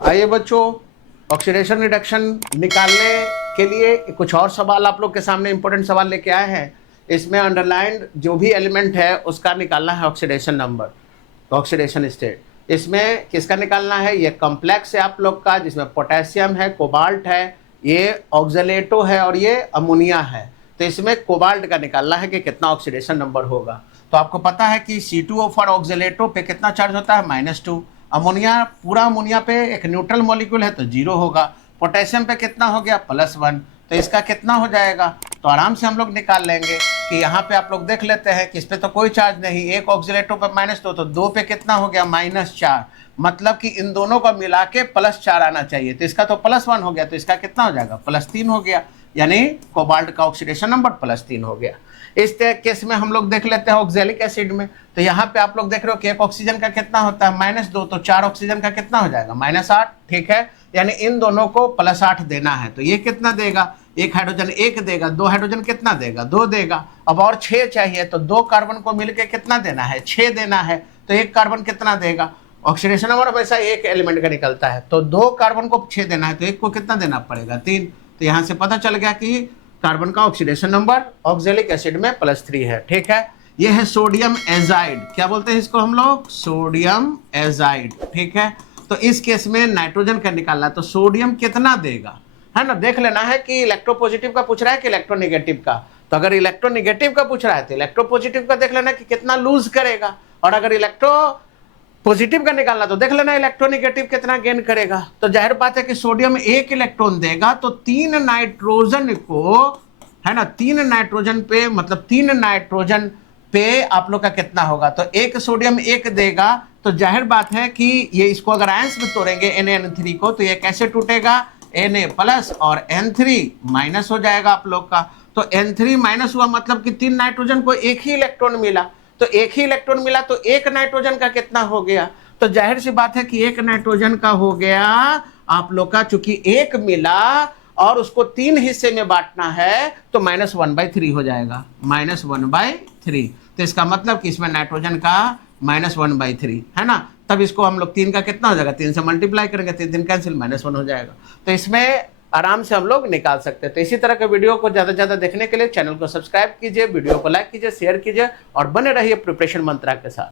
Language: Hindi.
आइए बच्चों, ऑक्सीडेशन रिडक्शन निकालने के लिए कुछ और सवाल आप लोग के सामने इंपॉर्टेंट सवाल लेके आए हैं। इसमें अंडरलाइंड जो भी एलिमेंट है उसका निकालना है ऑक्सीडेशन नंबर, ऑक्सीडेशन स्टेट। इसमें किसका निकालना है? ये कॉम्प्लेक्स है आप लोग का, जिसमें पोटेशियम है, कोबाल्ट है, ये ऑक्जेलेटो है और ये अमोनिया है। तो इसमें कोबाल्ट का निकालना है कि कितना ऑक्सीडेशन नंबर होगा। तो आपको पता है कि C2O फॉर ऑक्जेलेटो पे कितना चार्ज होता है? -2। अमोनिया, पूरा अमोनिया पे एक न्यूट्रल मॉलिक्यूल है तो 0 होगा। पोटेशियम पे कितना हो गया? +1। तो इसका कितना हो जाएगा? तो आराम से हम लोग निकाल लेंगे कि यहाँ पे आप लोग देख लेते हैं कि इस पे तो कोई चार्ज नहीं, एक ऑक्सीलेटो पे -2, तो 2 पे कितना हो गया? -4। मतलब कि इन दोनों को मिला के +4 आना चाहिए। तो इसका तो +1 हो गया, तो इसका कितना हो जाएगा? +3 हो गया, यानी कोबाल्ट का ऑक्सीडेशन नंबर +3 हो गया। इस केस में हम लोग देख लेते हैं ऑक्जेलिक एसिड में। तो यहाँ पे आप लोग देख रहे हो कि एक ऑक्सीजन का कितना होता है? -2, तो 4 ऑक्सीजन का कितना हो जाएगा? -8। ठीक है, यानी इन दोनों को +8 देना है। तो ये कितना देगा? एक हाइड्रोजन 1 देगा, 2 हाइड्रोजन कितना देगा? 2 देगा। अब और 6 चाहिए, तो 2 कार्बन को मिलकर कितना देना है? 6 देना है। तो एक कार्बन कितना देगा? ऑक्सीडेशन नंबर हमेशा एक एलिमेंट का निकलता है, तो 2 कार्बन को 6 देना है, तो एक को कितना देना पड़ेगा? 3। तो यहाँ से पता चल गया कि कार्बन का ऑक्सीडेशन नंबर ऑक्जेलिक एसिड में +3 है। ठीक है, ये है सोडियम एजाइड। क्या बोलते हैं इसको हम लोग? Sodium azide. ठीक है, तो इस केस में नाइट्रोजन का निकालना, तो सोडियम कितना देगा, है ना? देख लेना है कि इलेक्ट्रोपॉजिटिव का पूछ रहा है कि इलेक्ट्रोनेगेटिव का। तो अगर इलेक्ट्रोनेगेटिव का पूछ रहा है तो इलेक्ट्रोपॉजिटिव का देख लेना कि कितना लूज करेगा, और अगर इलेक्ट्रो पॉजिटिव का निकालना तो देख लेना इलेक्ट्रोनेगेटिव कितना गेन करेगा। तो जाहिर बात है कि सोडियम 1 इलेक्ट्रॉन देगा, तो 3 नाइट्रोजन को, है ना, 3 नाइट्रोजन पे, मतलब 3 नाइट्रोजन पे आप लोग का कितना होगा? तो एक सोडियम 1 देगा, तो जाहिर बात है कि ये इसको अगर आयंस में तोड़ेंगे NaN3 को, तो ये कैसे टूटेगा? Na+ और N3- हो जाएगा आप लोग का। तो N3- हुआ, मतलब कि 3 नाइट्रोजन को एक ही इलेक्ट्रॉन मिला, तो एक ही इलेक्ट्रॉन मिला, तो एक नाइट्रोजन का कितना हो गया? तो जाहिर सी बात है कि एक नाइट्रोजन का हो गया आप लोग का, चूंकि एक मिला और उसको 3 हिस्से में बांटना है, तो -1/3 हो जाएगा, -1/3। तो इसका मतलब कि इसमें नाइट्रोजन का -1/3 है ना। तब इसको हम लोग 3 का कितना हो जाएगा? 3 से मल्टीप्लाई करेंगे, 3 कैंसिल, -1 हो जाएगा। तो इसमें आराम से हम लोग निकाल सकते हैं। तो इसी तरह के वीडियो को ज़्यादा से ज़्यादा देखने के लिए चैनल को सब्सक्राइब कीजिए, वीडियो को लाइक कीजिए, शेयर कीजिए और बने रहिए प्रिपरेशन मंत्रा के साथ।